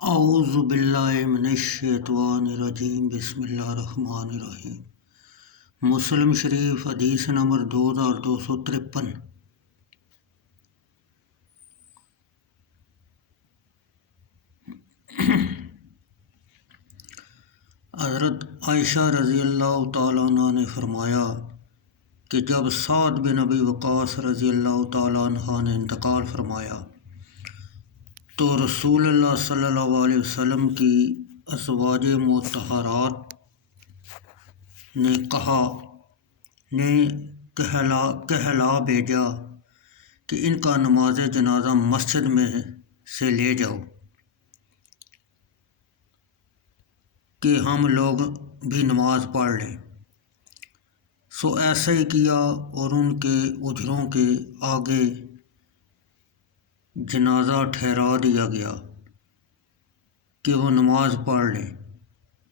اعوذ باللہ من الشیطان الرجیم بسم اللہ الرحمن الرحیم۔ مسلم شریف حدیث نمبر 2253۔ حضرت عائشہ رضی اللہ تعالیٰ عنہ نے فرمایا کہ جب سعد بن ابی وقاص رضی اللہ تعالیٰ عنہ نے انتقال فرمایا تو رسول اللہ صلی اللہ علیہ وسلم کی ازواج مطہرات نے کہلا بھیجا کہ ان کا نماز جنازہ مسجد میں سے لے جاؤ کہ ہم لوگ بھی نماز پڑھ لیں۔ سو ایسا ہی کیا اور ان کے اجروں کے آگے جنازہ ٹھہرا دیا گیا کہ وہ نماز پڑھ لیں،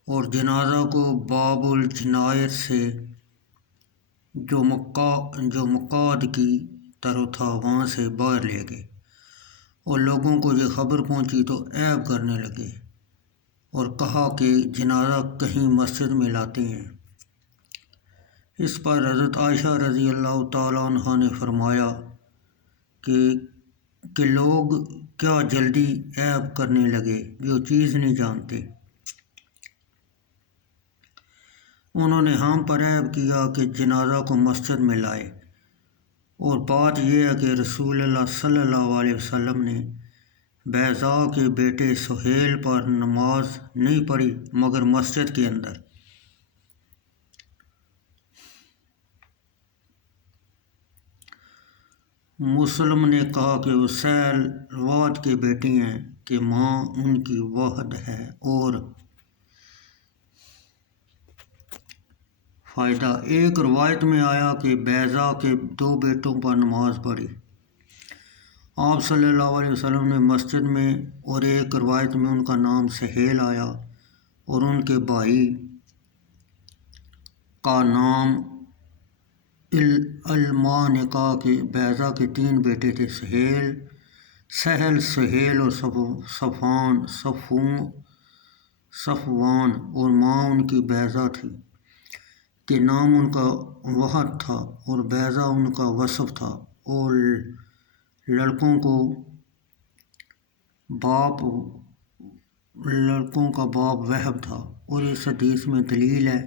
اور جنازہ کو باب الجنائر سے جو مقعد کی طرف تھا وہاں سے باہر لے گئے، اور لوگوں کو یہ خبر پہنچی تو عیب کرنے لگے اور کہا کہ جنازہ کہیں مسجد میں لاتے ہیں۔ اس پر حضرت عائشہ رضی اللہ تعالیٰ عنہ نے فرمایا کہ لوگ کیا جلدی عیب کرنے لگے جو چیز نہیں جانتے۔ انہوں نے ہم پر عیب کیا کہ جنازہ کو مسجد میں لائے، اور بات یہ ہے کہ رسول اللہ صلی اللہ علیہ وسلم نے بیضاء کے بیٹے سہیل پر نماز نہیں پڑھی مگر مسجد کے اندر۔ مسلم نے کہا کہ وہ سہیل کے بیٹی ہیں کہ ماں ان کی وحد ہے۔ اور فائدہ، ایک روایت میں آیا کہ بیضاء کے 2 بیٹوں پر نماز پڑھی آپ صلی اللہ علیہ وسلم نے مسجد میں، اور ایک روایت میں ان کا نام سہیل آیا اور ان کے بھائی کا نام علما نے کہا کہ بیضاء کے 3 بیٹے تھے، سہل، سہیل اور صفوان، اور ماں ان کی بیضاء تھی کہ نام ان کا وحد تھا اور بیضاء ان کا وصف تھا، اور لڑکوں کا باپ وہب تھا۔ اور اس حدیث میں دلیل ہے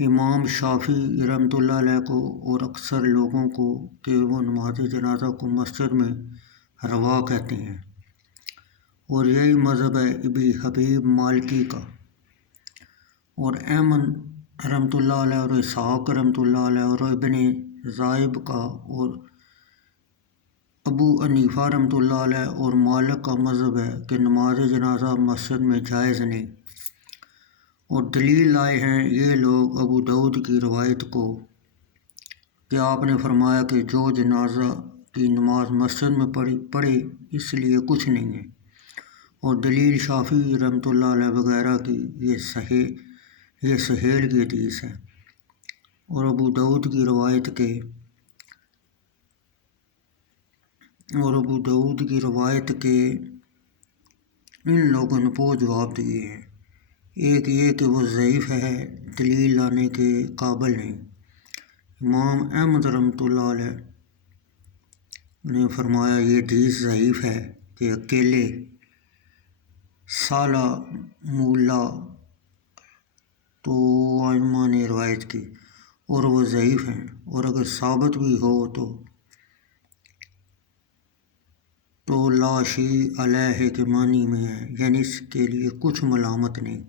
امام شافعی رحمۃ اللہ علیہ کو اور اکثر لوگوں کو کہ وہ نماز جنازہ کو مسجد میں روا کہتے ہیں، اور یہی مذہب ہے ابی حبیب مالکی کا، اور احمد رحمۃ اللہ علیہ اور اسحاق رحمۃ اللہ علیہ اور ابن ذائب کا، اور ابو حنیفہ رحمۃ اللہ علیہ اور مالک کا مذہب ہے کہ نماز جنازہ مسجد میں جائز نہیں، اور دلیل لائے ہیں یہ لوگ ابو داؤد کی روایت کو کہ آپ نے فرمایا کہ جو جنازہ کی نماز مسجد میں پڑھے اس لیے کچھ نہیں ہے، اور دلیل شافعی رحمۃ اللہ علیہ وغیرہ کی یہ سہیل کی حدیث ہے، اور ابو داؤد کی روایت کے ان لوگوں نے 2 جواب دیے ہیں۔ ایک یہ کہ وہ ضعیف ہے، دلیل لانے کے قابل نہیں۔ امام احمد رحمۃ اللہ علیہ نے فرمایا یہ حدیث ضعیف ہے کہ اکیلے سالہ مولا تو ائمہ نے روایت کی، اور وہ ضعیف ہیں، اور اگر ثابت بھی ہو تو لا شیء علیہ کے معنی میں ہے، یعنی اس کے لیے کچھ ملامت نہیں۔